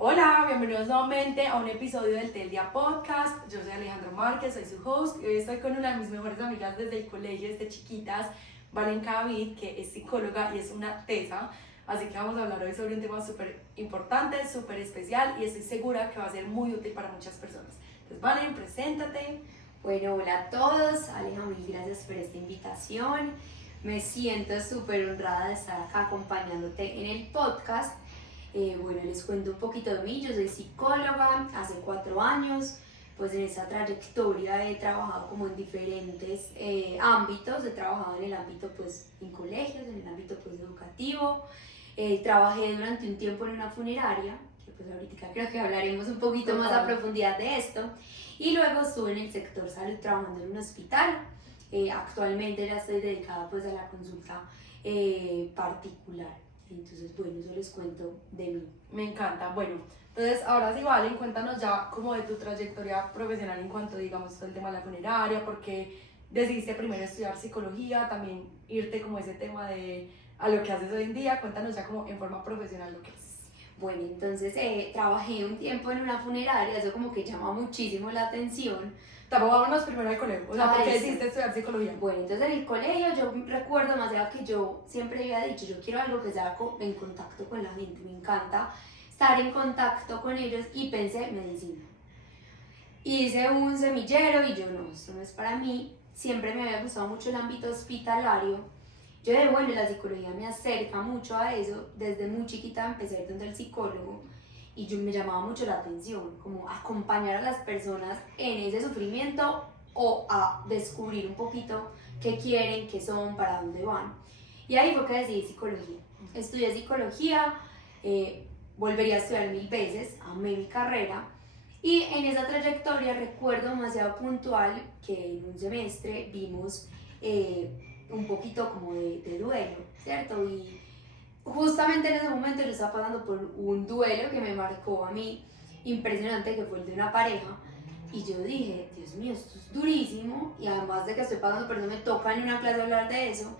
Hola, bienvenidos nuevamente a un episodio del Tel Día Podcast. Yo soy Alejandro Márquez, soy su host y hoy estoy con una de mis mejores amigas desde el colegio, desde chiquitas, Valenca David, que es psicóloga y es una tesa. Así que vamos a hablar hoy sobre un tema súper importante, súper especial y estoy segura que va a ser muy útil para muchas personas. Entonces, Valen, preséntate. Bueno, hola a todos. Aleja, mil gracias por esta invitación. Me siento súper honrada de estar acá acompañándote en el podcast. Bueno, les cuento un poquito de mí. Yo soy psicóloga hace 4 años. Pues en esa trayectoria he trabajado como en diferentes ámbitos. He trabajado en el ámbito pues en colegios, en el ámbito pues educativo. Trabajé durante un tiempo en una funeraria, que pues ahorita creo que hablaremos un poquito más a profundidad de esto. Y luego estuve en el sector salud trabajando en un hospital. Actualmente ya estoy dedicada pues a la consulta particular. Entonces, bueno, eso les cuento de mí. Me encanta. Bueno, entonces ahora sí, Valen, cuéntanos ya como de tu trayectoria profesional en cuanto, digamos, todo el tema de la funeraria, porque decidiste primero estudiar psicología, también irte como ese tema de a lo que haces hoy en día. Cuéntanos ya como en forma profesional lo que es. Bueno, entonces trabajé un tiempo en una funeraria, eso como que llama muchísimo la atención. Vámonos primero al colegio, o sea, ¿por qué decidiste estudiar psicología? Bueno, entonces en el colegio yo recuerdo más allá que yo siempre había dicho, yo quiero algo que sea en contacto con la gente, me encanta estar en contacto con ellos y pensé medicina. Hice un semillero y yo no, esto no es para mí, siempre me había gustado mucho el ámbito hospitalario. Yo dije, bueno, la psicología me acerca mucho a eso, desde muy chiquita empecé a ir donde el psicólogo y yo me llamaba mucho la atención, como acompañar a las personas en ese sufrimiento o a descubrir un poquito qué quieren, qué son, para dónde van. Y ahí fue que decidí psicología. Estudié psicología, volvería a estudiar 1000 veces, amé mi carrera. Y en esa trayectoria recuerdo demasiado puntual que en un semestre vimos un poquito como de duelo, ¿cierto? Y justamente en ese momento yo estaba pasando por un duelo que me marcó a mí impresionante, que fue el de una pareja. Y yo dije, Dios mío, esto es durísimo. Y además de que estoy pasando por eso, me toca en una clase hablar de eso.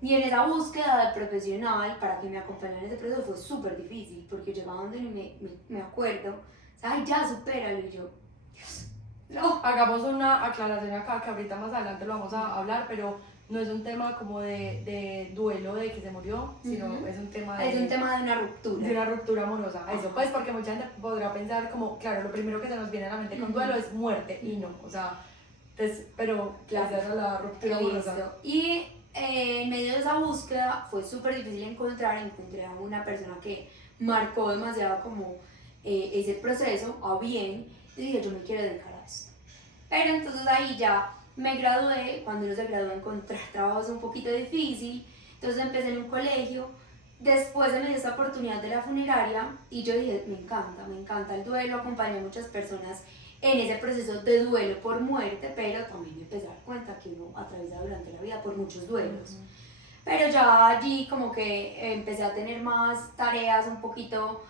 Y en esa búsqueda de profesional para que me acompañara en ese proceso fue súper difícil, porque llegaba donde me acuerdo, ay, ya, supéralo. Y yo, Dios, no. Hagamos una aclaración acá, que ahorita más adelante lo vamos a hablar, pero no es un tema como de duelo de que se murió, sino es un tema de... Es un tema de una ruptura. De una ruptura amorosa, eso, pues porque mucha gente podrá pensar como, claro, lo primero que se nos viene a la mente con duelo es muerte, y no, o sea, pues, pero claro, esa era la ruptura amorosa. Y en medio de esa búsqueda fue súper difícil encontré a una persona que marcó demasiado como ese proceso a bien, y dije, yo me quiero dedicar a esto. Pero entonces ahí ya me gradué. Cuando uno se gradúa, encontrar trabajo es un poquito difícil, entonces empecé en un colegio. Después me dio esta oportunidad de la funeraria y yo dije, me encanta el duelo, acompañé a muchas personas en ese proceso de duelo por muerte, pero también me empecé a dar cuenta que uno atraviesa durante la vida por muchos duelos. Pero ya allí como que empecé a tener más tareas un poquito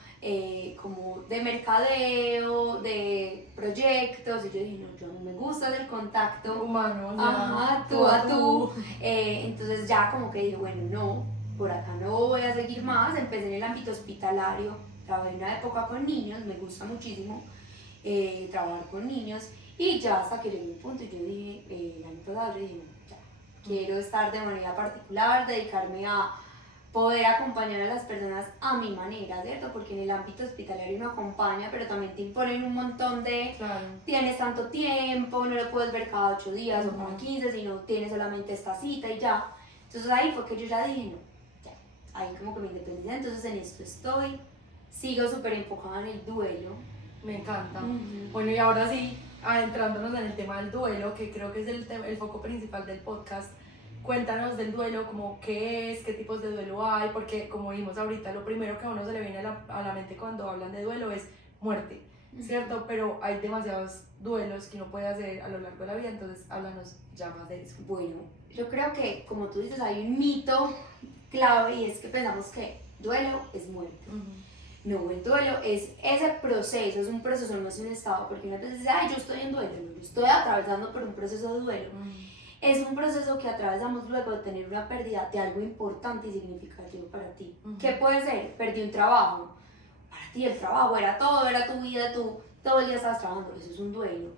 como de mercadeo, de proyectos, y yo dije, no, yo a mí me gusta el contacto humano, ajá, tú a tú. Entonces ya como que dije, bueno, no, por acá no voy a seguir más. Empecé en el ámbito hospitalario, trabajé una época con niños, me gusta muchísimo trabajar con niños, y ya hasta que llegué a un punto y yo dije, el año pasado yo dije, no, ya, quiero estar de manera particular, dedicarme a poder acompañar a las personas a mi manera, ¿cierto? Porque en el ámbito hospitalario uno acompaña, pero también te imponen un montón de, claro, tienes tanto tiempo, no lo puedes ver cada 8 días o cada 15, sino tienes solamente esta cita y ya. Entonces ahí fue que yo ya dije, no, ya, ahí como que me independicé, entonces en esto estoy, sigo súper enfocada en el duelo. me encanta. Bueno, y ahora sí, adentrándonos en el tema del duelo, que creo que es el foco principal del podcast. Cuéntanos del duelo, como qué es, qué tipos de duelo hay, porque como vimos ahorita, lo primero que a uno se le viene a la mente cuando hablan de duelo es muerte, ¿cierto? Pero hay demasiados duelos que uno puede hacer a lo largo de la vida, entonces háblanos ya más de eso. Bueno, yo creo que, como tú dices, hay un mito clave y es que pensamos que duelo es muerte. No, el duelo es ese proceso, es un proceso, no es un estado, porque una vez dice, ay, yo estoy en duelo, no, yo estoy atravesando por un proceso de duelo. Es un proceso que atravesamos luego de tener una pérdida de algo importante y significativo para ti. ¿Qué puede ser? Perdí un trabajo. para ti el trabajo era todo, era tu vida, tú todo el día estabas trabajando, eso es un duelo.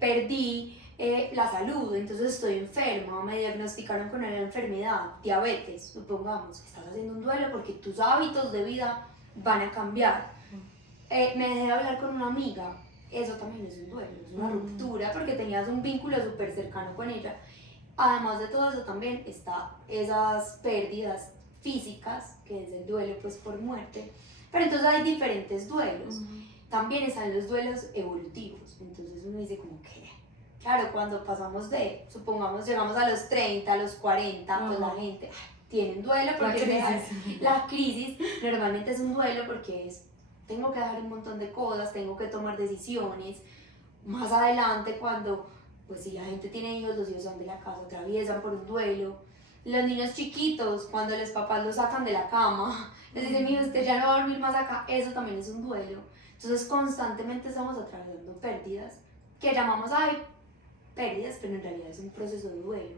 Perdí la salud, entonces estoy enferma, me diagnosticaron con una enfermedad, diabetes, supongamos, estás haciendo un duelo porque tus hábitos de vida van a cambiar. Me dejé de hablar con una amiga, eso también es un duelo, es una ruptura porque tenías un vínculo súper cercano con ella. Además de todo eso también está esas pérdidas físicas, que es el duelo pues por muerte, pero entonces hay diferentes duelos. También están los duelos evolutivos, entonces uno dice como que, claro, cuando pasamos de, supongamos llegamos a los 30, a los 40, pues la gente tiene un duelo porque la crisis normalmente es un duelo porque es, tengo que dejar un montón de cosas, tengo que tomar decisiones. Más adelante cuando, pues si la gente tiene hijos, los hijos van de la casa, atraviesan por un duelo. Los niños chiquitos, cuando los papás los sacan de la cama, les dicen, mira, usted ya no va a dormir más acá, eso también es un duelo. Entonces constantemente estamos atravesando pérdidas, que llamamos pérdidas, pero en realidad es un proceso de duelo.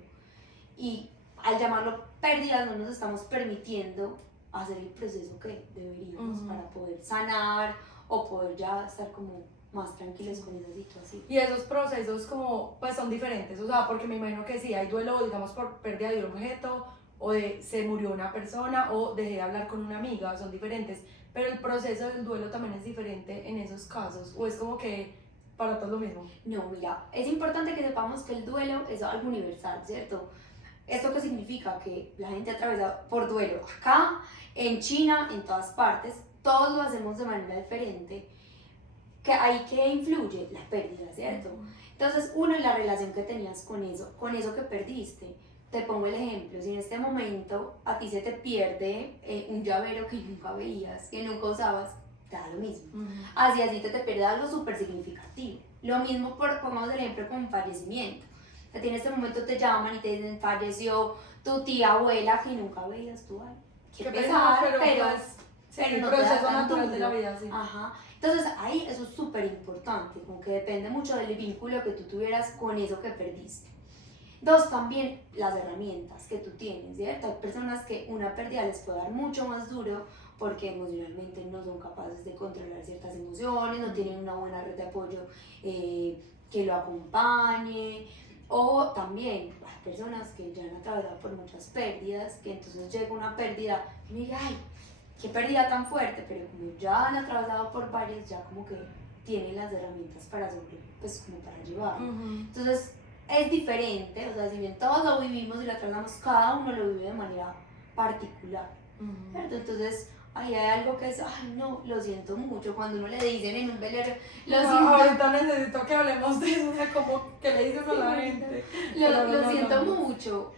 Y al llamarlo pérdidas no nos estamos permitiendo hacer el proceso que deberíamos para poder sanar o poder ya estar como más tranquilos con esa situación. Y esos procesos como pues son diferentes, o sea, porque me imagino que sí hay duelo, digamos, por pérdida de un objeto, o de se murió una persona, o dejé de hablar con una amiga, son diferentes, pero el proceso del duelo también es diferente en esos casos, o es como que para todos lo mismo. No, mira, es importante que sepamos que el duelo es algo universal, ¿cierto? ¿Esto qué significa? Que la gente atraviesa por duelo acá, en China, en todas partes, todos lo hacemos de manera diferente. Que ahí que influye la pérdida, ¿cierto? Entonces, uno, la relación que tenías con eso que perdiste. Te pongo el ejemplo, si en este momento a ti se te pierde un llavero que nunca veías, que nunca usabas, te da lo mismo. Así te pierde algo súper significativo. Lo mismo, pongamos el ejemplo con un fallecimiento. A ti en este momento te llaman y te dicen, falleció tu tía abuela que nunca veías tú. Ay, qué pesar, pero el no proceso natural de la vida, sí. Ajá. Entonces ahí eso es súper importante, como que depende mucho del vínculo que tú tuvieras con eso que perdiste. Dos, también las herramientas que tú tienes, ¿cierto? Hay personas que una pérdida les puede dar mucho más duro porque emocionalmente no son capaces de controlar ciertas emociones, no tienen una buena red de apoyo que lo acompañe. O también hay personas que ya han atravesado por muchas pérdidas, que entonces llega una pérdida y mira, ay, qué pérdida tan fuerte, pero como ya han atravesado por varias, ya como que tienen las herramientas para pues como para llevarlo. Entonces es diferente, o sea, si bien todos lo vivimos y lo atravesamos, cada uno lo vive de manera particular, ¿cierto? Entonces ahí hay algo que es, ay no, lo siento mucho, cuando uno le dicen en un velero, lo siento. Ahorita necesito que hablemos de eso, o sea, como que le dices a la gente. Lo siento mucho.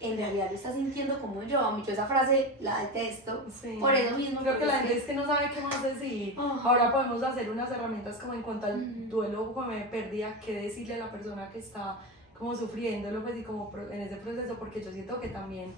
En realidad lo está sintiendo como yo. A mí yo esa frase la detesto. Sí. Por eso mismo. Creo que la gente es que no sabe qué más decir. Ahora podemos hacer unas herramientas como en cuanto al duelo, como me perdía, qué decirle a la persona que está como sufriéndolo, pues y como en ese proceso, porque yo siento que también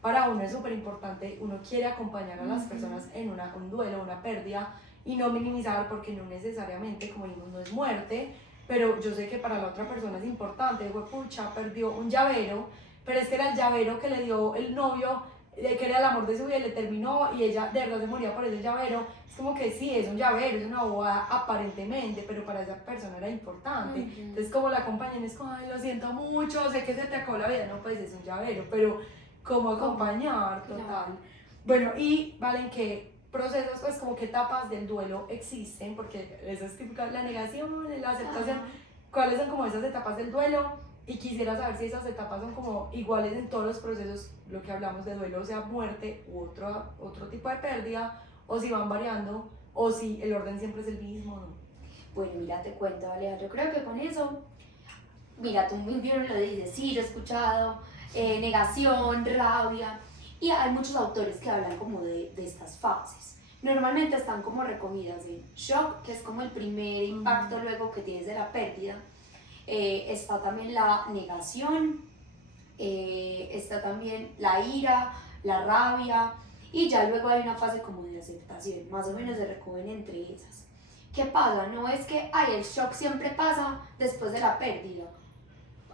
para uno es súper importante, uno quiere acompañar a las personas en un duelo, una pérdida, y no minimizar, porque no necesariamente, como digo, no es muerte, pero yo sé que para la otra persona es importante. Pucha, perdió un llavero, pero es que era el llavero que le dio el novio, que era el amor de su vida, y le terminó, y ella de verdad se moría por ese llavero. Es como que sí, es un llavero, es una bobada aparentemente, pero para esa persona era importante. Entonces como la acompañan es como, ay, lo siento mucho, sé que se te acabó la vida, no, pues es un llavero, pero ¿cómo acompañar? Total. Claro. Bueno, y Valen, ¿qué procesos, pues como qué etapas del duelo existen? Porque eso es típico, la negación, la aceptación. ¿Cuáles son como esas etapas del duelo? Y quisiera saber si esas etapas son como iguales en todos los procesos, lo que hablamos de duelo, o sea, muerte u otro tipo de pérdida, o si van variando, o si el orden siempre es el mismo, ¿no? Bueno, mira, te cuento, Alea, yo creo que con eso, mira, tú muy bien lo dices, sí, yo he escuchado negación, rabia, y hay muchos autores que hablan como de estas fases. Normalmente están como recomidas en shock, que es como el primer impacto luego que tienes de la pérdida. Está también la negación, está también la ira, la rabia, y ya luego hay una fase como de aceptación, más o menos se recogen entre esas. ¿Qué pasa? No es que el shock siempre pasa después de la pérdida.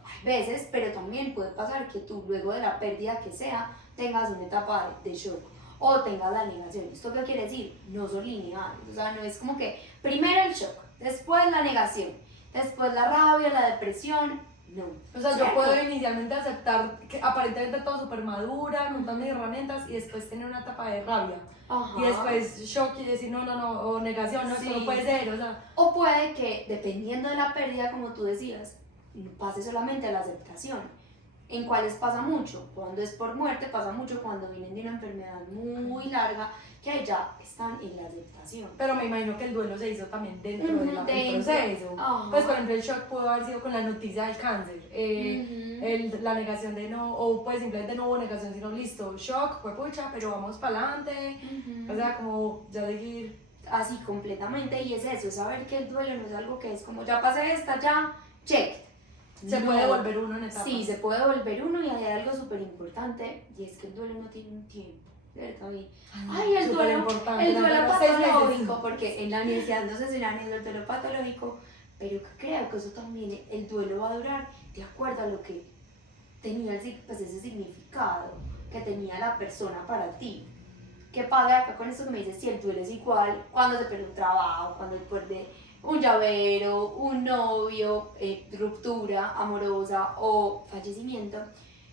Hay veces, pero también puede pasar que tú luego de la pérdida que sea tengas una etapa de shock. o tengas la negación. ¿Esto qué quiere decir? No son lineales, o sea, no es como que primero el shock, después la negación, después la rabia, la depresión, no. O sea, ¿cierto? yo puedo inicialmente aceptar que aparentemente todo súper madura, con todas mis herramientas, y después tener una etapa de rabia. Ajá. Y después shock y decir no, o negación, no, Sí. esto no puede ser, o sea. O puede que, dependiendo de la pérdida, como tú decías, pase solamente a la aceptación. En cuáles pasa mucho, cuando es por muerte pasa mucho, cuando vienen de una enfermedad muy larga, que ahí ya están en la aceptación. Pero me imagino que el duelo se hizo también dentro del Dentro. proceso. Ajá. Pues por ejemplo el shock pudo haber sido con la noticia del cáncer, la negación de no, o pues simplemente no hubo negación, sino listo, shock, fue pucha, pero vamos para adelante. O sea, como ya seguir. Así completamente, y es eso, saber que el duelo no es algo que es como ya pasé esta, ya, check. Se No. puede volver uno en etapas. Sí, se puede volver uno, y hay algo súper importante, y es que el duelo no tiene un tiempo, ¿cierto? Ay, el duelo patológico, porque en la universidad no sé si han ido el duelo patológico, pero creo que eso también, el duelo va a durar de acuerdo a lo que tenía pues ese significado que tenía la persona para ti. ¿Qué pasa acá con esto que me dices? Si el duelo es igual cuando se pierde un trabajo, cuando se pierde un llavero, un novio, ruptura amorosa o fallecimiento.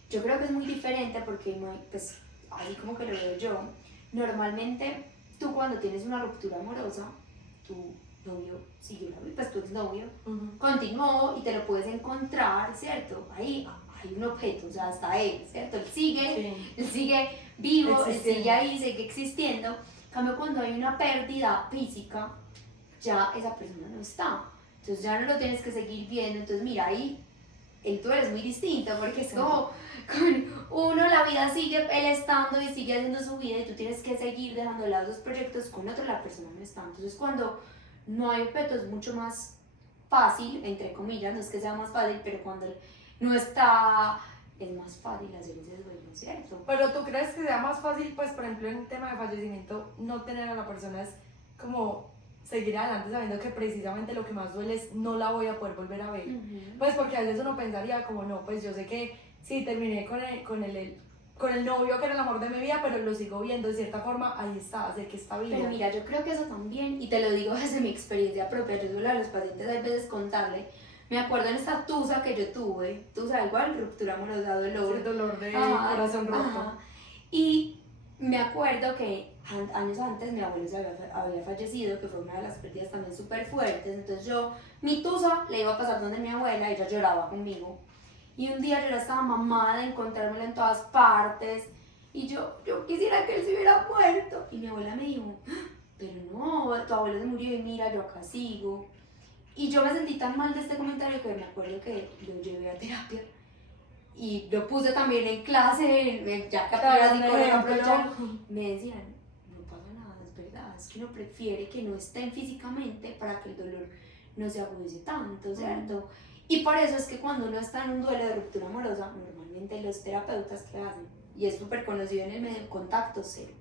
Yo creo que es muy diferente porque, pues, así como que lo veo yo, normalmente tú cuando tienes una ruptura amorosa, tu novio siguió la vida, pues tu exnovio continuó y te lo puedes encontrar, ¿cierto? Ahí hay un objeto, o sea, hasta él, ¿cierto? Él sigue vivo, él sigue ahí, sigue existiendo. En cambio, cuando hay una pérdida física, ya esa persona no está. Entonces ya no lo tienes que seguir viendo. Entonces mira, ahí el duelo es muy distinto porque es como con uno la vida sigue él estando y sigue haciendo su vida y tú tienes que seguir dejando de lado los proyectos, con otro la persona no está. Entonces cuando no hay objeto es mucho más fácil, entre comillas, no es que sea más fácil, pero cuando no está es más fácil hacer ese duelo, ¿cierto? Pero tú crees que sea más fácil, pues por ejemplo en el tema de fallecimiento, no tener a la persona, es como seguir adelante sabiendo que precisamente lo que más duele es no la voy a poder volver a ver. Pues porque a veces uno pensaría como no, pues yo sé que sí terminé con el novio que era el amor de mi vida, pero lo sigo viendo de cierta forma, ahí está, sé que está vivo. Pero mira, yo creo que eso también, y te lo digo desde mi experiencia propia, yo suelo a los pacientes a veces contarle, me acuerdo en esta tusa que yo tuve, tusa igual, ruptura amorosa, dolor. Sí, dolor de corazón roto. Ajá. Y me acuerdo que años antes mi abuelo había fallecido, que fue una de las pérdidas también súper fuertes, entonces yo, mi tusa le iba a pasar donde mi abuela, ella lloraba conmigo, y un día yo ya estaba mamada de encontrármelo en todas partes, y yo quisiera que él se hubiera muerto, y mi abuela me dijo, pero no, tu abuelo se murió y mira, yo acá sigo. Y yo me sentí tan mal de este comentario que me acuerdo que lo llevé a terapia y lo puse también en clase, ya que apenas me decían, no pasa nada, es verdad, es que uno prefiere que no estén físicamente para que el dolor no se agudice tanto, ¿cierto? Y por eso es que cuando uno está en un duelo de ruptura amorosa, normalmente los terapeutas que hacen, y es súper conocido en el medio, contacto cero.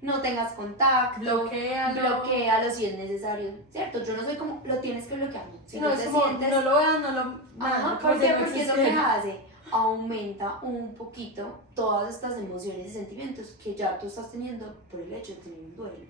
No tengas contacto, bloquéalo si es necesario, ¿cierto? Yo no soy como, lo tienes que bloquear, ¿no? Si no, no es te como, sientes... no lo vean, no lo... Ajá, ¿por qué? Porque eso que hace, aumenta un poquito todas estas emociones y sentimientos que ya tú estás teniendo por el hecho de tener un duelo.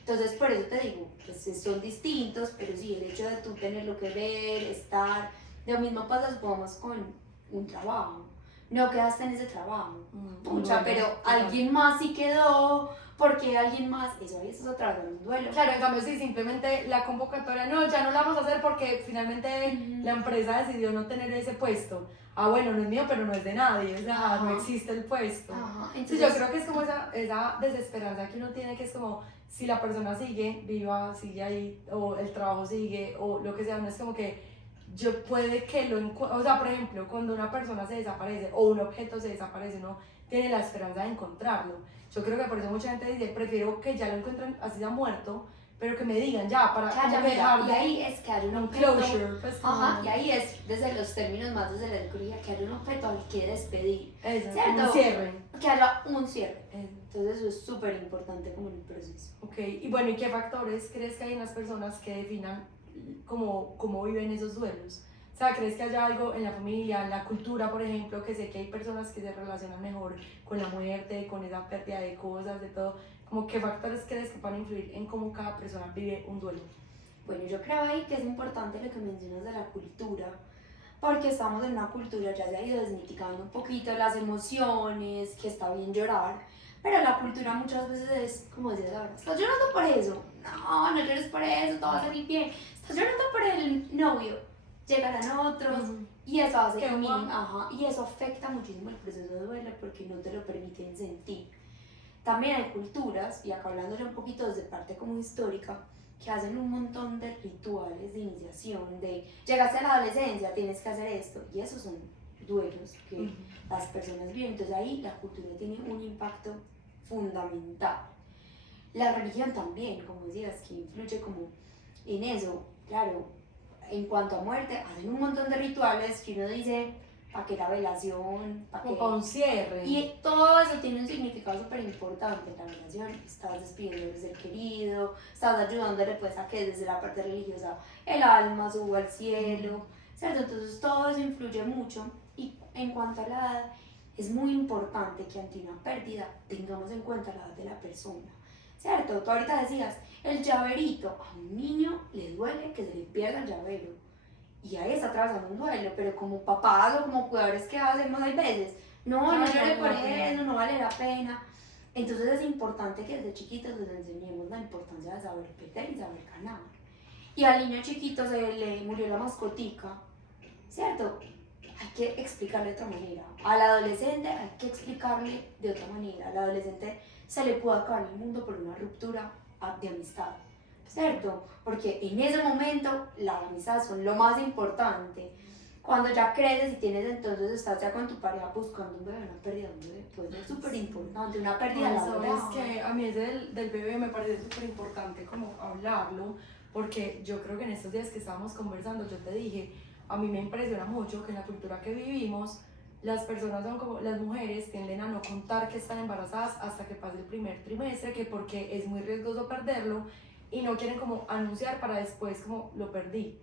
Entonces, por eso te digo, pues son distintos, pero sí, el hecho de tú tenerlo que ver, estar... Lo mismo pasa, supongamos, con un trabajo. No quedaste en ese trabajo, pucha, pero alguien más sí quedó, porque alguien más, eso es otra vez un duelo. Claro, en cambio sí, simplemente la convocatoria, no, ya no la vamos a hacer porque finalmente la empresa decidió no tener ese puesto. Ah, bueno, no es mío, pero no es de nadie, o sea, no existe el puesto. Entonces yo creo que es como esa desesperanza que uno tiene, que es como, si la persona sigue viva, sigue ahí, o el trabajo sigue, o lo que sea, no es como que yo puede que lo encuentre, o sea, por ejemplo, cuando una persona se desaparece o un objeto se desaparece, uno tiene la esperanza de encontrarlo. Yo creo que por eso mucha gente dice, prefiero que ya lo encuentren así sea muerto, pero que me digan ya, para dejarlo. Y ahí es que haya un objeto, closure, pues, y ahí es desde los términos más desde la psicología, que haya un objeto al que despedir. Eso, ¿cierto? un cierre. Que haya un cierre. Entonces eso es súper importante como en el proceso. Ok, y bueno, ¿y qué factores crees que hay en las personas que definan cómo viven esos duelos? O sea, ¿crees que haya algo en la familia, en la cultura, por ejemplo, que sé que hay personas que se relacionan mejor con la muerte, con esa pérdida de cosas, de todo? Como, ¿qué factores crees que van a influir en cómo cada persona vive un duelo? Bueno, yo creo ahí que es importante lo que mencionas de la cultura, porque estamos en una cultura, ya se ha ido desmitigando un poquito las emociones, que está bien llorar, pero la cultura muchas veces es, como decías ahora, ¿estás llorando por eso? No, no llores por eso, todo va a salir bien. ¿Estás llorando por el novio? Llegarán otros, y eso hace Qué guau. y eso afecta muchísimo el proceso de duelo porque no te lo permiten sentir. También hay culturas, y acá hablándole un poquito desde parte como histórica, que hacen un montón de rituales de iniciación, de llegaste a la adolescencia, tienes que hacer esto, y esos son duelos que las personas viven. Entonces ahí la cultura tiene un impacto fundamental. La religión también, como decías, que influye como en eso. Claro, en cuanto a muerte, hacen un montón de rituales que uno dice, ¿para qué la velación? ¿Para Como qué? para un cierre. Y todo eso tiene un significado súper importante. La relación, estás despidiendo del ser querido, estás ayudándole pues a que desde la parte religiosa el alma suba al cielo, ¿cierto? Entonces todo eso influye mucho. Y en cuanto a la edad, es muy importante que ante una pérdida tengamos en cuenta la edad de la persona, ¿cierto? Tú ahorita decías, el llaverito, a un niño le duele que se le pierda el llavero. Y ahí está atravesando un duelo, pero como papás o como cuidadores, ¿qué hacemos? Hay veces, no llore por eso, no vale la pena. Entonces es importante que desde chiquitos les enseñemos la importancia de saber perder y saber ganar. Y al niño chiquito se le murió la mascotica, ¿cierto? Hay que explicarle de otra manera. Al adolescente hay que explicarle de otra manera. Al adolescente se le puede acabar el mundo por una ruptura de amistad, ¿cierto? Porque en ese momento las amistades son lo más importante. Cuando ya creces y tienes entonces, estás ya con tu pareja buscando un bebé, una pérdida de un bebé, puede ser súper importante, una pérdida laboral. Sabes que a mí ese del bebé me parece súper importante como hablarlo, porque yo creo que en estos días que estábamos conversando, yo te dije, a mí me impresiona mucho que en la cultura que vivimos, las personas son como, las mujeres tienden a no contar que están embarazadas hasta que pase el primer trimestre, que porque es muy riesgoso perderlo, y no quieren como anunciar para después como lo perdí.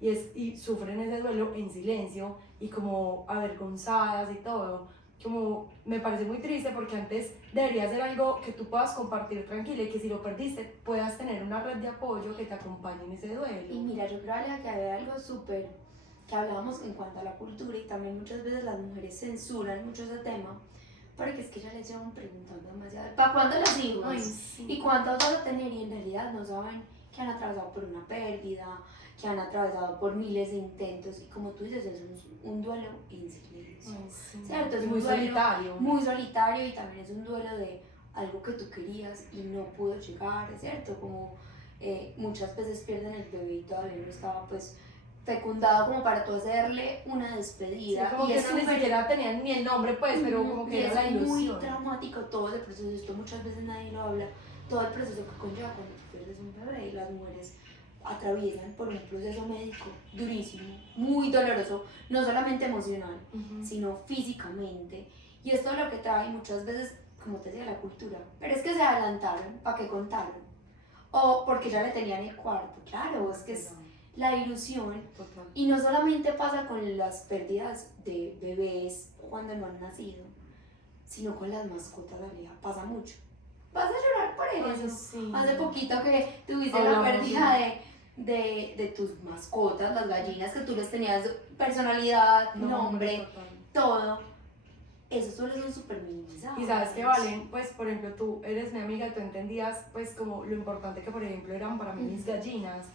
Y sufren ese duelo en silencio y como avergonzadas y todo. Como me parece muy triste porque antes debería ser algo que tú puedas compartir tranquila y que si lo perdiste puedas tener una red de apoyo que te acompañe en ese duelo. Y mira, yo creo Aleja, que hay algo súper que hablábamos en cuanto a la cultura, y también muchas veces las mujeres censuran mucho ese tema, porque es que ya les llevan preguntando demasiado, ¿para cuándo los hijos? Ay, sí. ¿Y cuántos van a tener? Y en realidad no saben que han atravesado por una pérdida, que han atravesado por miles de intentos, y como tú dices, es un duelo en silencio, Ay, sí. ¿cierto? Es muy un duelo solitario. muy solitario, y también es un duelo de algo que tú querías y no pudo llegar, ¿cierto? Como muchas veces pierden el bebé y todavía no estaba pues fecundado como para tú hacerle una despedida. Sí, como y que es no ni siquiera tenían ni el nombre pues, pero como que y era es la muy ilusión. traumático todo ese proceso. Esto muchas veces nadie lo habla, todo el proceso que conlleva cuando tú pierdes un bebé, y las mujeres atraviesan por un proceso médico durísimo, muy doloroso, no solamente emocional, sino físicamente. Y esto es lo que trae muchas veces, como te decía, la cultura. Pero es que se adelantaron, ¿para qué contaron? O porque ya le tenían el cuarto. Claro, es que es la ilusión. Total. Y no solamente pasa con las pérdidas de bebés cuando no han nacido, sino con las mascotas, Aleja, pasa mucho. Vas a llorar por Ay, eso. sí. Hace poquito que tuviste Hablamos, la pérdida de tus mascotas, las gallinas, que tú les tenías personalidad, nombre, total. todo. Esos solo son súper minimizados. Y sabes que Valen, pues por ejemplo tú eres mi amiga, tú entendías pues como lo importante que por ejemplo eran para mí mis gallinas.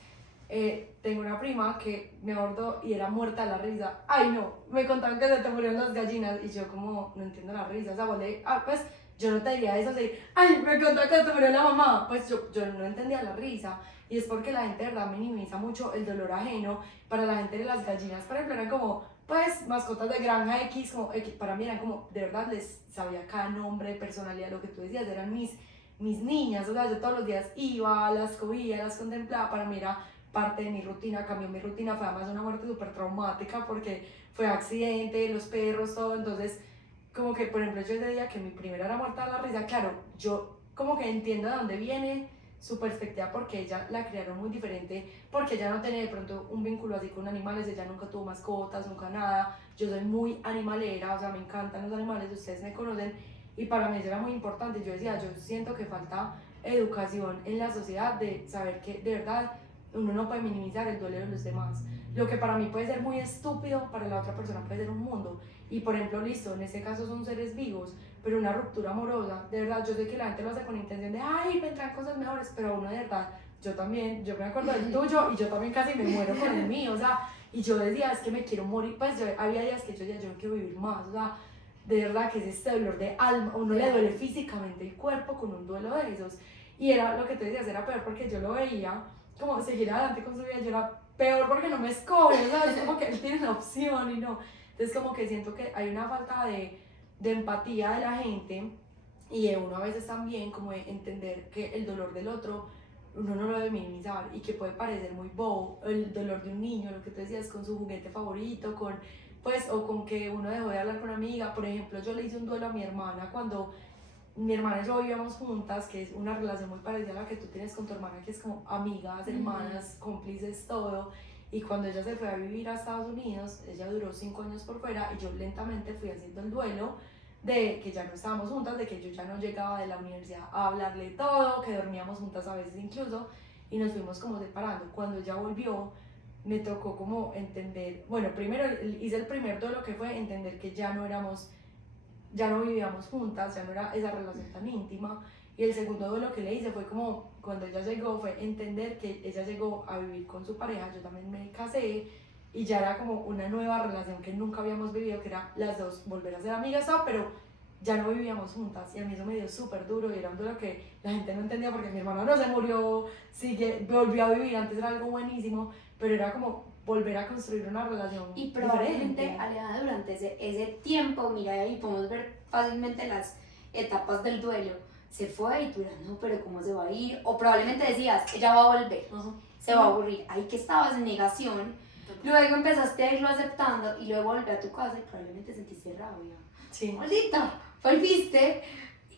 Tengo una prima que me abordó y era muerta de la risa. Ay no, me contaban que se te murieron las gallinas y yo como no entiendo la risa, o sea, vale, pues yo no te diría eso de, ay, me contaron que se te murió la mamá, pues yo no entendía la risa. Y es porque la gente de verdad minimiza mucho el dolor ajeno. Para la gente de las gallinas, por ejemplo, eran como, pues, mascotas de granja X, como X, para mí eran como, de verdad les sabía cada nombre, personalidad, lo que tú decías, eran mis niñas, o sea, yo todos los días iba, las cogía, las contemplaba, para mí era parte de mi rutina, cambió mi rutina, fue además una muerte súper traumática porque fue accidente, los perros, todo, entonces, como que, por ejemplo, yo ese día que mi primera era muerta de la risa, claro, yo como que entiendo de dónde viene, su perspectiva porque ella la criaron muy diferente, porque ella no tenía de pronto un vínculo así con animales, ella nunca tuvo mascotas, nunca nada. Yo soy muy animalera, o sea, me encantan los animales, ustedes me conocen, y para mí eso era muy importante. Yo decía, yo siento que falta educación en la sociedad de saber que de verdad uno no puede minimizar el duelo de los demás. Lo que para mí puede ser muy estúpido, para la otra persona puede ser un mundo. Y por ejemplo, listo, en este caso son seres vivos, pero una ruptura amorosa, de verdad, yo sé que la gente lo hace con intención de, ay, vendrán cosas mejores, pero uno de verdad, yo también, yo me acuerdo del tuyo y yo también casi me muero con el mío, o sea, y yo decía, es que me quiero morir, pues yo, había días que yo decía, yo no quiero vivir más, o sea, de verdad que es este dolor de alma, a uno le duele físicamente el cuerpo con un duelo de esos, y era lo que tú decías, era peor porque yo lo veía, como seguir adelante con su vida, yo era peor porque no me escoge, ¿sabes? Como que él tiene la opción y no, entonces como que siento que hay una falta de empatía de la gente y de uno a veces también como de entender que el dolor del otro uno no lo debe minimizar y que puede parecer muy bobo, el dolor de un niño, lo que tú decías con su juguete favorito, con pues o con que uno dejó de hablar con una amiga. Por ejemplo, yo le hice un duelo a mi hermana cuando mi hermana y yo vivíamos juntas, que es una relación muy parecida a la que tú tienes con tu hermana, que es como amigas, hermanas, cómplices, todo. Y cuando ella se fue a vivir a Estados Unidos, ella duró 5 años por fuera y yo lentamente fui haciendo el duelo de que ya no estábamos juntas, de que yo ya no llegaba de la universidad a hablarle todo, que dormíamos juntas a veces incluso, y nos fuimos como separando. Cuando ella volvió, me tocó como entender, bueno, primero hice el primer duelo que fue entender que ya no éramos, ya no vivíamos juntas, ya no era esa relación tan íntima. Y el segundo duelo que le hice fue como cuando ella llegó, fue entender que ella llegó a vivir con su pareja, yo también me casé y ya era como una nueva relación que nunca habíamos vivido, que era las dos volver a ser amigas, pero ya no vivíamos juntas y a mí eso me dio súper duro y era un duelo que la gente no entendía porque mi hermana no se murió, sigue, volvió a vivir, antes era algo buenísimo, pero era como volver a construir una relación y probablemente diferente. Alejandra durante ese tiempo, mira, ahí podemos ver fácilmente las etapas del duelo, se fue y tú eras, no, pero ¿cómo se va a ir? O probablemente decías, ella va a volver, se va a aburrir, ahí que estabas en negación, luego empezaste a irlo aceptando y luego volví a tu casa y probablemente sentiste rabia. Sí. Maldita, volviste,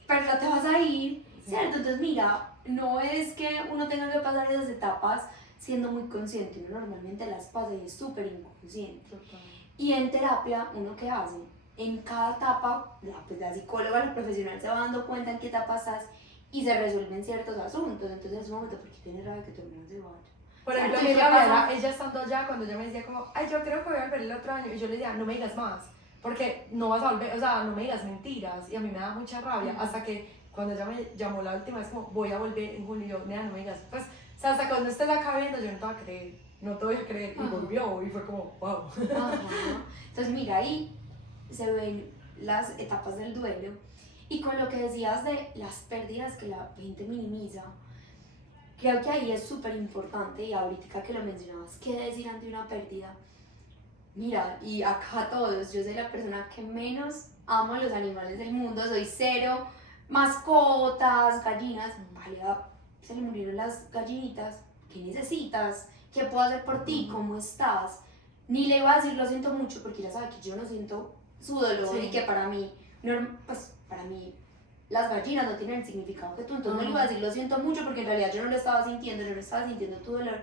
pero no te vas a ir, ¿cierto? Entonces mira, no es que uno tenga que pasar esas etapas siendo muy consciente, uno normalmente las pasa y es súper inconsciente. Total. Y en terapia, ¿uno qué hace? En cada etapa, la psicóloga, la profesional se va dando cuenta en qué etapa estás y se resuelven ciertos asuntos. Entonces es un momento, ¿por qué tienes rabia que tu hermano se vaya? Por ejemplo, mi rabia era ella estando allá cuando ella me decía como, ay, yo creo que voy a volver el otro año, y yo le decía, no me digas más, porque no vas a volver, o sea, no me digas mentiras, y a mí me da mucha rabia, hasta que cuando ella me llamó la última vez como, voy a volver en junio, y yo, mira, no me digas, pues, o sea, hasta cuando estés acá viendo, yo no te voy a creer, no te voy a creer, y volvió, y fue como, wow. Ajá. Entonces mira, ahí se ven las etapas del duelo, y con lo que decías de las pérdidas que la gente minimiza, creo que ahí es súper importante, y ahorita que lo mencionabas, ¿qué decir ante una pérdida? Mira, y acá todos, yo soy la persona que menos amo a los animales del mundo, soy cero mascotas, gallinas, vale, se le murieron las gallinitas, ¿qué necesitas? ¿Qué puedo hacer por ti? ¿Cómo estás? Ni le iba a decir lo siento mucho porque ya sabe que yo no siento su dolor y que para mí, pues para mí las gallinas no tienen el significado que tú, entonces no le iba a decir lo siento mucho porque en realidad yo no lo estaba sintiendo, yo no estaba sintiendo tu dolor.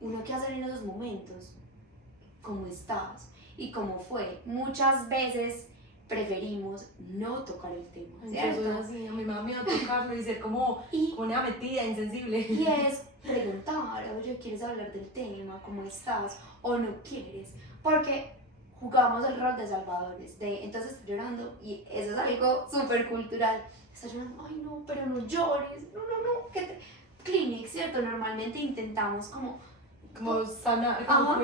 Uno qué hacer en esos momentos, cómo estás y cómo fue. Muchas veces preferimos no tocar el tema, ¿cierto? Así, a mi mamá me iba a tocarlo y ser como una metida insensible. Y es preguntar, oye, ¿quieres hablar del tema? ¿Cómo estás? ¿O no quieres? Porque jugamos el rol de salvadores, entonces estoy llorando y eso es algo súper cultural. Estás llorando, ay no, pero no llores, no, Kleenex, ¿cierto? Normalmente intentamos como sanar, como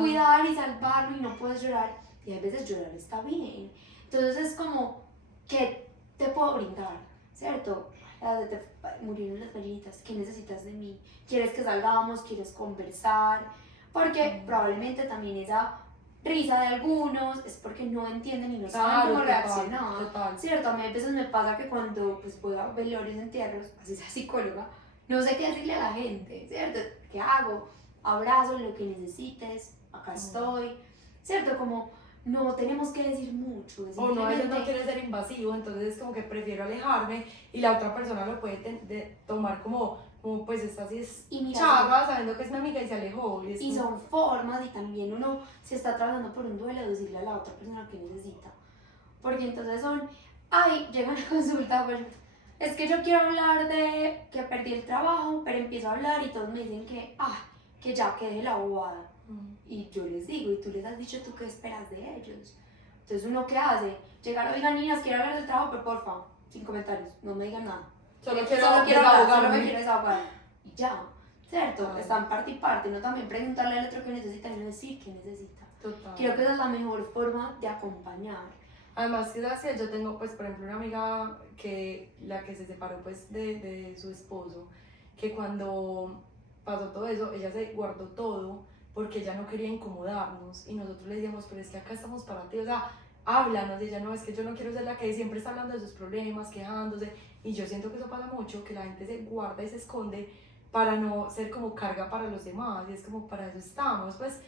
cuidar y salvarlo y no puedes llorar. Y a veces llorar está bien. Entonces es como, ¿qué te puedo brindar? ¿Cierto? Te murieron las gallinitas, ¿qué necesitas de mí? ¿Quieres que salgamos? ¿Quieres conversar? Porque probablemente también esa risa de algunos es porque no entienden y no saben cómo reaccionar. Total. ¿Cierto? A mí a veces me pasa que cuando pues, voy a velorios, entierros, así sea psicóloga, no sé qué decirle a la gente, ¿cierto? ¿Qué hago? Abrazo, lo que necesites, acá estoy, ¿cierto? Como no tenemos que decir mucho. O no, a veces no quiere ser invasivo, entonces es como que prefiero alejarme y la otra persona lo puede tomar como como pues esta sí es Y mira, charra, sabiendo que es mi amiga y se alejó. Y, es y como, son formas, y también uno se está atravesando por un duelo, decirle a la otra persona que necesita. Porque entonces son, ay, llegan a consulta, pues, es que yo quiero hablar de que perdí el trabajo, pero empiezo a hablar y todos me dicen que ya quede la bobada. Y yo les digo, y tú les has dicho tú qué esperas de ellos. Entonces uno qué hace, llegar, oigan niñas, quiero hablar del trabajo, pero porfa, sin comentarios, no me digan nada. solo Solo quiero hablar, solo desahogarme. me quiero desahogar. Y ya, ¿cierto? Ah. Están parte y parte, no también preguntarle al otro qué necesita y no decir qué necesita. Total. Creo que esa es la mejor forma de acompañar. Además, que gracias, yo tengo, pues, por ejemplo, una amiga que la que se separó, pues, de su esposo, que cuando pasó todo eso, ella se guardó todo porque ella no quería incomodarnos y nosotros le decíamos, pero es que acá estamos para ti, o sea, háblanos, y ella no, es que yo no quiero ser la que siempre está hablando de sus problemas, quejándose, y yo siento que eso pasa mucho, que la gente se guarda y se esconde para no ser como carga para los demás, y es como, para eso estamos, pues,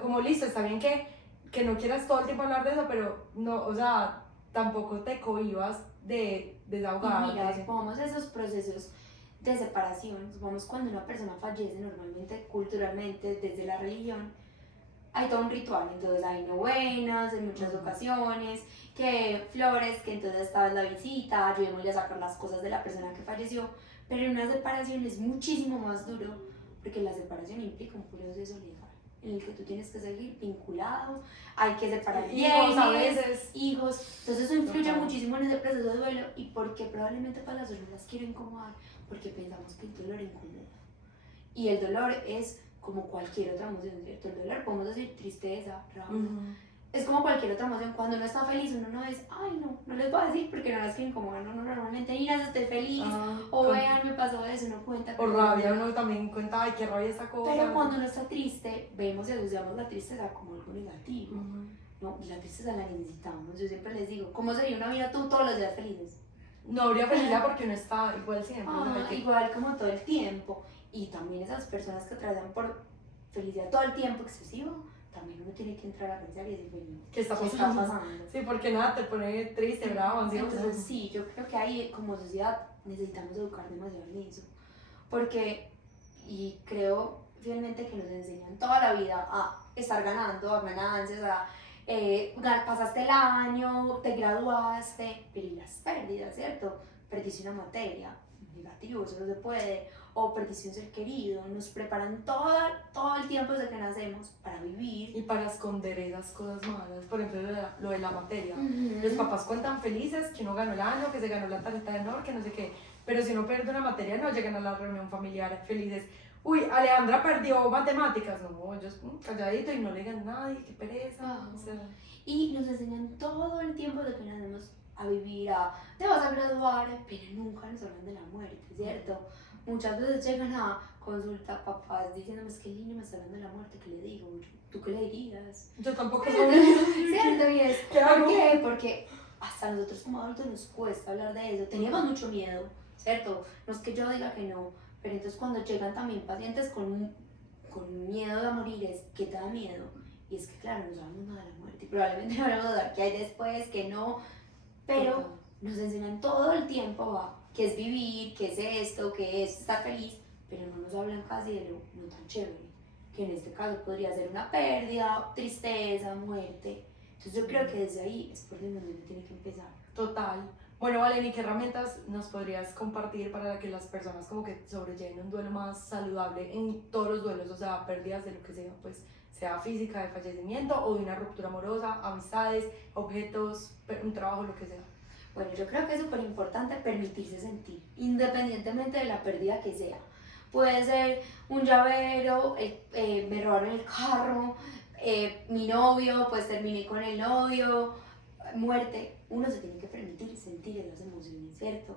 como listo, está bien que no quieras todo el tiempo hablar de eso, pero no, o sea, tampoco te cohibas de desahogarte. Y mira, supongamos esos procesos de separación, supongamos cuando una persona fallece, normalmente, culturalmente, desde la religión, hay todo un ritual, entonces hay novenas en muchas ocasiones, que flores, que entonces esta vez la visita, ayudémosle a sacar las cosas de la persona que falleció, pero en una separación es muchísimo más duro, porque la separación implica un proceso legal, en el que tú tienes que seguir vinculado, hay que separar hijos a veces. hijos, entonces eso influye Total. muchísimo en ese proceso de duelo, y porque probablemente para las personas las quiero incomodar, porque pensamos que el dolor incomoda, y el dolor es como cualquier otra emoción, ¿cierto? El dolor, podemos decir tristeza, rabia, es como cualquier otra emoción. Cuando uno está feliz, uno no es, ay no les voy a decir porque no las quieren como uno normalmente, mira, estoy feliz, o vean, me pasó eso, uno cuenta. O rabia, uno también cuenta, ay, qué rabia esa cosa. Pero cuando uno está triste, vemos y asociamos la tristeza como algo negativo. No, y la tristeza la necesitamos. Yo siempre les digo, ¿cómo sería una vida tú todos los días felices? No habría felicidad porque uno está igual siempre. Igual como todo el tiempo. Y también esas personas que atravesan por felicidad todo el tiempo excesivo, también uno tiene que entrar a pensar y decir, bueno, ¿qué está pasando? Sí, porque nada te pone triste, bravo, ansioso. Entonces sí, yo creo que ahí como sociedad necesitamos educar demasiado en eso. Porque, y creo fielmente que nos enseñan toda la vida a estar ganando, a ganancias, a pasaste el año, te graduaste, pero y las pérdidas, ¿cierto? Perdiste una materia, negativo, eso no se puede, o perdiste un ser querido, nos preparan todo el tiempo desde que nacemos para vivir. Y para esconder esas cosas malas, por ejemplo lo de la materia. Los papás cuentan felices que uno ganó el año, que se ganó la tarjeta de honor, que no sé qué, pero si uno pierde una materia no llegan a la reunión familiar felices. Uy, Alejandra perdió matemáticas, no, ellos calladito y no le digan a nadie, qué pereza. O sea. Y nos enseñan todo el tiempo de que nacemos a vivir, te vas a graduar, pero nunca nos hablan de la muerte, ¿cierto? Muchas veces llegan a consulta papás diciéndome, es que el niño me está hablando de la muerte, ¿qué le digo? ¿Tú qué le dirías? Yo tampoco soy ¿Cierto? Y es, ¿qué hago? ¿por qué? Porque hasta a nosotros como adultos nos cuesta hablar de eso, teníamos mucho miedo, ¿cierto? No es que yo diga que no, pero entonces cuando llegan también pacientes con miedo a morir, es que te da miedo, y es que claro, no sabemos nada de la muerte, y probablemente no hablamos de qué hay después, que no, pero nos enseñan todo el tiempo a qué es vivir, qué es esto, qué es estar feliz, pero no nos hablan casi de lo no tan chévere, que en este caso podría ser una pérdida, tristeza, muerte. Entonces yo creo que desde ahí es por donde uno tiene que empezar. Total. Bueno, Valen, ¿y qué herramientas nos podrías compartir para que las personas como que sobrelleven un duelo más saludable en todos los duelos, o sea, pérdidas de lo que sea, pues sea física, de fallecimiento o de una ruptura amorosa, amistades, objetos, un trabajo, lo que sea? Bueno, yo creo que es súper importante permitirse sentir, independientemente de la pérdida que sea. Puede ser un llavero, me robaron el carro, mi novio, pues terminé con el novio, muerte. Uno se tiene que permitir sentir esas emociones, ¿cierto?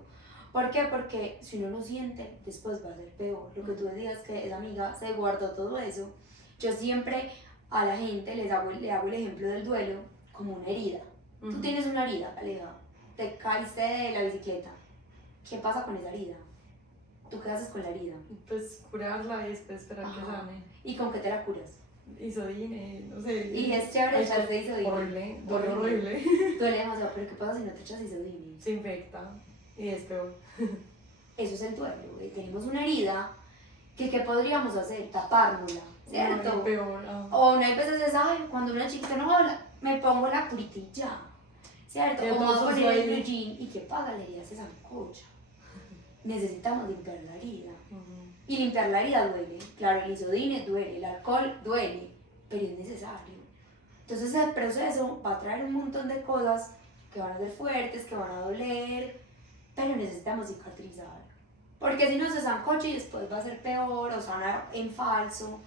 ¿Por qué? Porque si uno no siente, después va a ser peor. Lo que tú decías, que esa amiga se guardó todo eso. Yo siempre a la gente le hago el ejemplo del duelo como una herida. Tú tienes una herida, Aleja, te caíste de la bicicleta. ¿Qué pasa con esa herida? ¿Tú qué haces con la herida? Pues curarla y después esperar que sane. ¿Y con qué te la curas? Isodine, no sé. Y es chévere echarse isodine. Horrible, duele horrible. Duele demasiado, pero ¿qué pasa si no te echas isodine? Se infecta y es peor. eso es el duelo, tenemos una herida que ¿qué podríamos hacer? Tapárnosla, ¿cierto? No, peor. O una veces es, ay, cuando una chiquita no habla, me pongo la curita y ya, ¿cierto? Que O me voy a todo poner el sucio ahí. blue jean y ¿qué pasa? La herida se zancocha. Necesitamos limpiar la herida. Y limpiar la herida duele. Claro, el isodine duele, el alcohol duele, pero es necesario. Entonces el proceso va a traer un montón de cosas que van a ser fuertes, que van a doler, pero necesitamos cicatrizar. Porque si no se zancocha y después va a ser peor o sana en falso.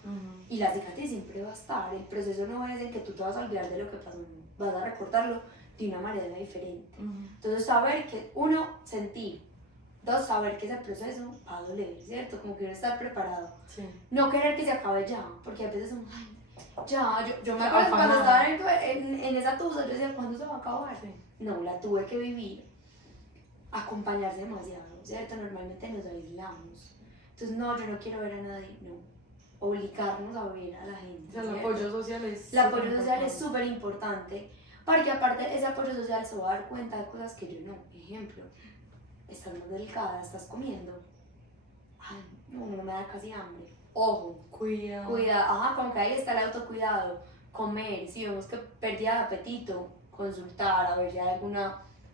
Y la cicatriz siempre va a estar. El proceso no es en que tú te vas a olvidar de lo que pasó, no. Vas a recordarlo de una manera diferente. Entonces saber que, uno, sentir. Dos, saber que ese proceso va a doler, ¿cierto? Como que uno estar preparado. Sí. No querer que se acabe ya, porque a veces somos, ay, ya, yo me acuerdo cuando estaba en esa tusa, yo decía, ¿cuándo se va a acabar? Sí. No, la tuve que vivir, acompañarse demasiado, ¿cierto? Normalmente nos aislamos. Entonces, no, yo no quiero ver a nadie, no. Obligarnos a ver a la gente. O sea, el ¿cierto? apoyo social es. El apoyo social es súper importante, porque aparte ese apoyo social se va a dar cuenta de cosas que yo no. Ejemplo, estás más delgada, estás comiendo. Ay, no me da casi hambre. Ojo, Cuida. ajá, como que ahí está el autocuidado. Comer, si vemos que pérdida de apetito, consultar, a ver si hay algún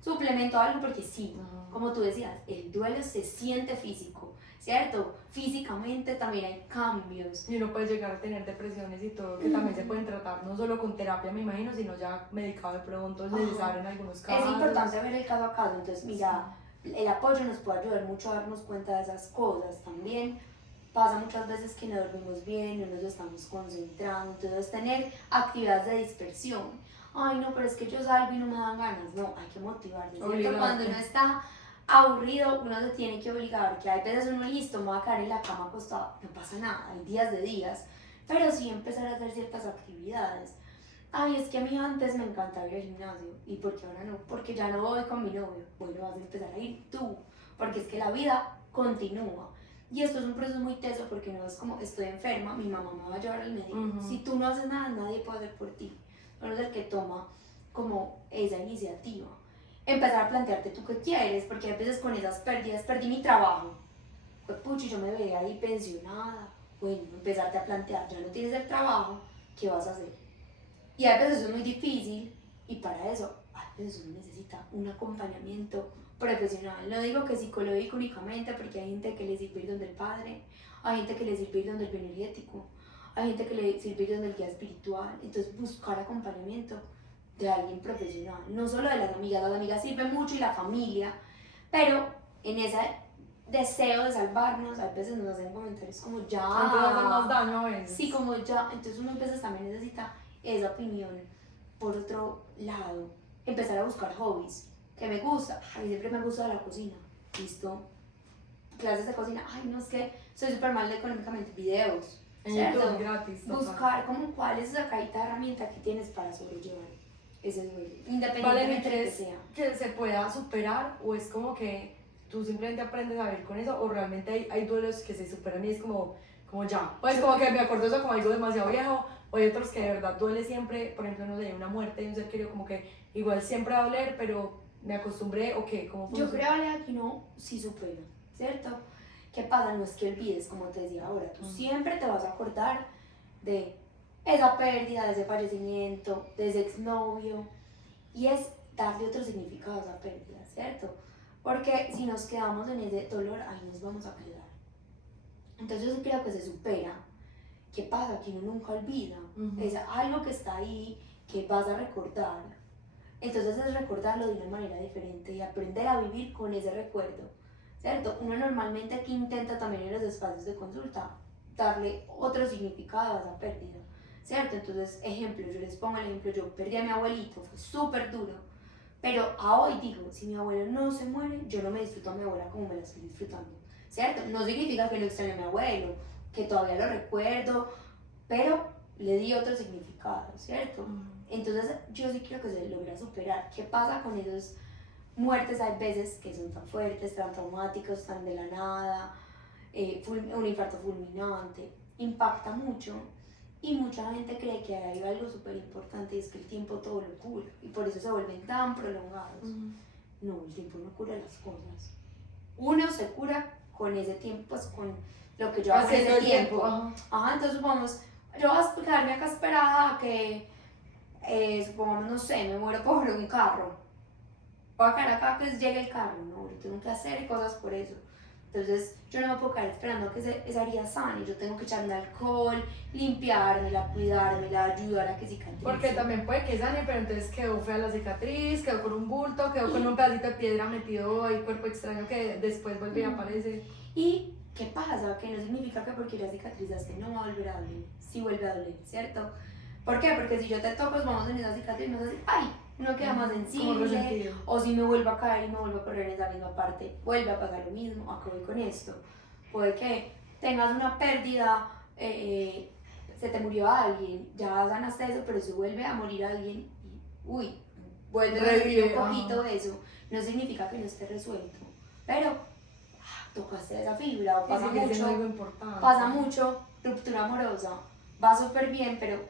suplemento o algo, porque sí, como tú decías, el duelo se siente físico, ¿cierto? Físicamente también hay cambios. Y uno puede llegar a tener depresiones y todo, que también se pueden tratar no solo con terapia, me imagino, sino ya medicado de pronto, es necesario en algunos casos. Es importante ver el caso a caso, entonces mira, el apoyo nos puede ayudar mucho a darnos cuenta de esas cosas también. Pasa muchas veces que no dormimos bien, no nos estamos concentrando, entonces tener actividades de dispersión. Ay, no, pero es que yo salgo y no me dan ganas. No, hay que motivarse, ¿cierto? Cuando uno está aburrido, uno se tiene que obligar, que hay veces uno listo, me va a quedar en la cama acostado, no pasa nada, hay días de días, pero sí empezar a hacer ciertas actividades. Ay, es que a mí antes me encantaba ir al gimnasio, ¿y por qué ahora no? Porque ya no voy con mi novio. Bueno, vas a empezar a ir tú, porque es que la vida continúa. Y esto es un proceso muy teso porque no es como estoy enferma, mi mamá me va a llevar al médico. Si tú no haces nada, nadie puede hacer por ti. Tú eres el que toma como esa iniciativa. Empezar a plantearte tú qué quieres, porque a veces con esas pérdidas, perdí mi trabajo. Pues puchi, yo me veía ahí pensionada. Bueno, empezarte a plantear, ya no tienes el trabajo, ¿qué vas a hacer? Y a veces eso es muy difícil y para eso a veces uno necesita un acompañamiento profesional. No digo que psicológico únicamente, porque hay gente que le sirve ir donde el padre, hay gente que le sirve ir donde el bioenergético, hay gente que le sirve ir donde el guía espiritual. Entonces buscar acompañamiento de alguien profesional, no solo de las amigas sirven mucho y la familia, pero en ese deseo de salvarnos, a veces nos hacen comentarios como ya. Entonces hace más daño a veces. Sí, como ya, entonces uno a veces también necesita esa opinión. Por otro lado, empezar a buscar hobbies que me gusta. A mí siempre me gusta la cocina, listo, clases de cocina. Ay, no, es que soy súper mal económicamente. Videos, En ¿cierto? YouTube gratis. Buscar como cuál es esa cajita de herramienta que tienes para sobrellevar ese duelo, Vale, independientemente de que ¿crees sea. que se pueda superar o es como que tú simplemente aprendes a vivir con eso o realmente hay duelos que se superan y es como ya? Pues como que me acuerdo eso como algo demasiado viejo, o hay otros que de verdad duele siempre, por ejemplo, no sé, una muerte de un ser querido, como que igual siempre va a doler, pero me acostumbré o qué, ¿cómo Yo funciona? creo que uno sí supera, ¿cierto? ¿Qué pasa? No es que olvides, como te decía ahora, tú siempre te vas a acordar de esa pérdida, de ese fallecimiento, de ese exnovio, y es darle otro significado a esa pérdida, ¿cierto? Porque si nos quedamos en ese dolor, ahí nos vamos a quedar. Entonces yo sí creo que se supera. ¿Qué pasa? Que uno nunca olvida. Es algo que está ahí, que vas a recordar. Entonces es recordarlo de una manera diferente y aprender a vivir con ese recuerdo, ¿cierto? Uno normalmente aquí intenta también en los espacios de consulta darle otro significado a esa pérdida, ¿cierto? Entonces, ejemplo, yo les pongo el ejemplo, yo perdí a mi abuelito, fue súper duro, pero a hoy digo, si mi abuelo no se muere, yo no me disfruto a mi abuela como me la estoy disfrutando, ¿cierto? No significa que no extraño a mi abuelo, que todavía lo recuerdo, pero le di otro significado, ¿cierto? Entonces yo sí creo que se logra superar. ¿Qué pasa con esas muertes? Hay veces que son tan fuertes, tan traumáticos, tan de la nada, un infarto fulminante, impacta mucho y mucha gente cree que hay algo súper importante y es que el tiempo todo lo cura y por eso se vuelven tan prolongados. No, el tiempo no cura las cosas. uno se cura con ese tiempo, pues con lo que yo hago en Haciendo ese el tiempo. Ajá. Ajá, entonces supongamos, yo voy a quedarme acá esperada a que, supongamos, no sé, me muero por un carro. Voy a quedar acá que llegue el carro, no, yo tengo que hacer cosas por eso. Entonces yo no me puedo quedar esperando que esa herida sane, yo tengo que echarme alcohol, limpiármela, cuidármela, ayudar a que cicatrice. Porque también puede que sane, pero entonces quedó fea la cicatriz, quedó con un bulto, quedó con un pedacito de piedra metido ahí, cuerpo extraño que después vuelve y aparece. ¿Y qué pasa? Que no significa que porque ya cicatrizaste no va a volver a doler, sí vuelve a doler, ¿cierto? ¿Por qué? Porque si yo te toco, vamos en esa cicatriz, me vas a decir, ¡ay! Uno queda más sensible, o si me vuelvo a caer y me vuelvo a correr en esa misma parte, vuelve a pasar lo mismo, acá voy con esto. Puede que tengas una pérdida, se te murió alguien, ya ganaste eso, pero si vuelve a morir alguien, y, uy, vuelve a revivir un poquito eso, no significa que no esté resuelto, pero tocaste esa fibra, o pasa mucho, ruptura amorosa, va súper bien, pero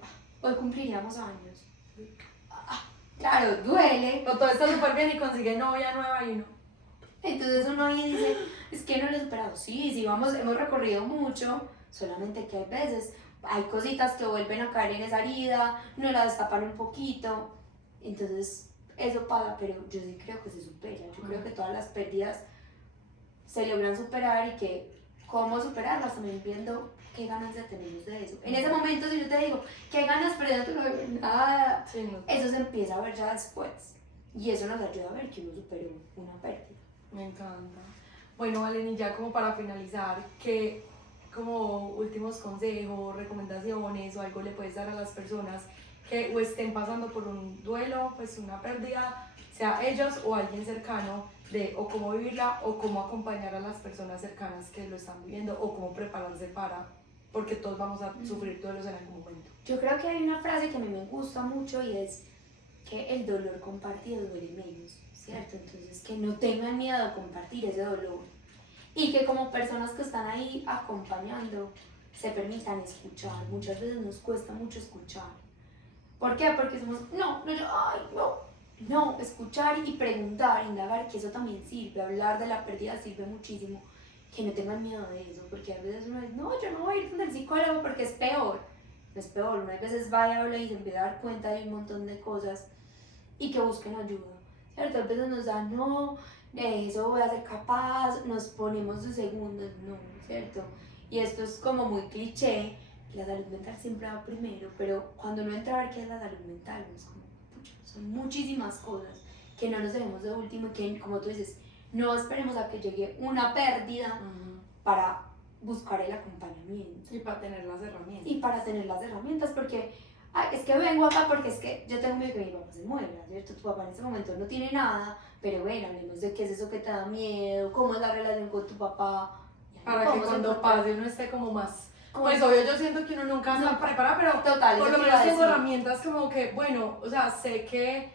hoy cumpliríamos años. Claro, duele. O todo está súper bien y consigue novia nueva y no. Entonces uno ahí dice, es que no lo he superado. Sí, vamos, hemos recorrido mucho, solamente que hay veces, hay cositas que vuelven a caer en esa herida, no la destapan un poquito. Entonces eso pasa, pero yo sí creo que se supera. Yo creo que todas las pérdidas se logran superar y que cómo superarlas también viendo qué ganas tenemos de eso. En ese momento si yo te digo, qué ganas, pero ya tú no ves nada, Sí, no. eso se empieza a ver ya después. Y eso nos ayuda a ver que uno superó una pérdida. Me encanta. Bueno, Valen, y ya como para finalizar, ¿qué como últimos consejos, recomendaciones o algo le puedes dar a las personas que o estén pasando por un duelo, pues una pérdida, sea ellos o alguien cercano, de o cómo vivirla o cómo acompañar a las personas cercanas que lo están viviendo o cómo prepararse para, porque todos vamos a sufrir duelos en algún momento? Yo creo que hay una frase que a mí me gusta mucho y es que el dolor compartido duele menos, ¿cierto? Entonces que no tengan miedo a compartir ese dolor y que como personas que están ahí acompañando se permitan escuchar. Muchas veces nos cuesta mucho escuchar. ¿Por qué? Porque somos, no, escuchar y preguntar, indagar, que eso también sirve, hablar de la pérdida sirve muchísimo, que no tengan miedo de eso, porque a veces uno dice, no, yo no voy a ir donde el psicólogo porque es peor. No es peor, uno a veces va y habla y se empieza a dar cuenta de un montón de cosas y que busquen ayuda, ¿cierto? A veces nos da, no, de eso voy a ser capaz, nos ponemos de segundos, no, ¿cierto? Y esto es como muy cliché, la salud mental siempre va primero, pero cuando uno entra a ver qué es la salud mental, es como, son muchísimas cosas, que no nos dejemos de último y que, como tú dices, no esperemos a que llegue una pérdida para buscar el acompañamiento. Y para tener las herramientas. Y para tener las herramientas, porque es que vengo acá porque es que yo tengo miedo que mi papá se muera, ¿cierto? Tu papá en ese momento no tiene nada, pero bueno, hablemos de qué es eso que te da miedo, cómo es la relación con tu papá. Para que cuando pase uno esté como más... Pues obvio, yo siento que uno nunca está preparado, pero total, por lo menos tengo herramientas como que, bueno, o sea, sé que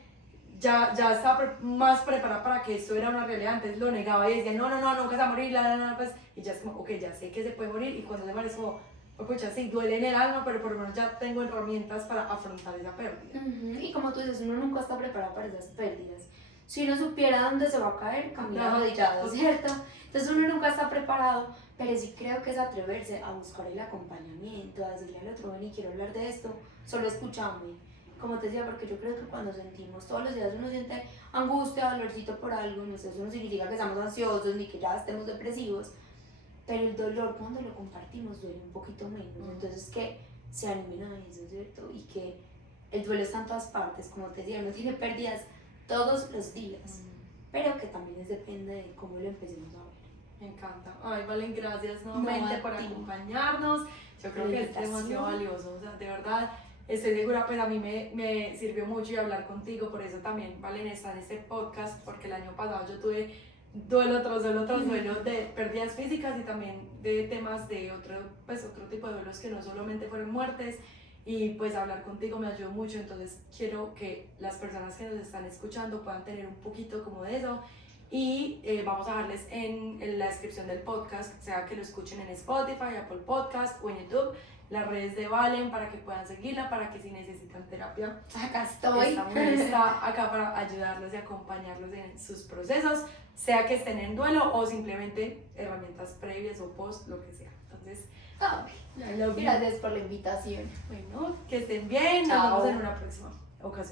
ya está más preparada para que esto era una realidad. Antes lo negaba y decía, no, nunca se va a morir, pues, y ya es como, ok, ya sé que se puede morir, y cuando se muere es como, pues ya sí, duele en el alma, pero por lo menos ya tengo herramientas para afrontar esa pérdida. Y como tú dices, uno nunca está preparado para esas pérdidas. Si uno supiera dónde se va a caer, camina arrodillado, ¿cierto? Entonces uno nunca está preparado, pero sí creo que es atreverse a buscar el acompañamiento, a decirle al otro, ven y quiero hablar de esto, solo escúchame. Como te decía, porque yo creo que cuando sentimos todos los días uno siente angustia, dolorcito por algo, no sé, eso no significa que estamos ansiosos ni que ya estemos depresivos, pero el dolor cuando lo compartimos duele un poquito menos, entonces que se animen a eso, ¿cierto? Y que el duelo está en todas partes, como te decía, uno tiene pérdidas todos los días, pero que también depende de cómo lo empecemos a ver. Me encanta. Ay, Valen, gracias nuevamente por acompañarnos. Yo creo que es demasiado valioso, o sea, de verdad, estoy segura, pues a mí me sirvió mucho y hablar contigo, por eso también Valen está en este podcast, porque el año pasado yo tuve duelo tras duelo de pérdidas físicas y también de temas de otro tipo de duelos que no solamente fueron muertes, y pues hablar contigo me ayudó mucho. Entonces quiero que las personas que nos están escuchando puedan tener un poquito como de eso, y vamos a dejarles en la descripción del podcast, sea que lo escuchen en Spotify, Apple Podcast o en YouTube, las redes de Valen para que puedan seguirla, para que si necesitan terapia, Acá estoy. esta mujer está acá para ayudarlos y acompañarlos en sus procesos, sea que estén en duelo o simplemente herramientas previas o post, lo que sea. Entonces, Ay, I love you. gracias por la invitación. Bueno, que estén bien, nos Chao. vemos en una próxima ocasión.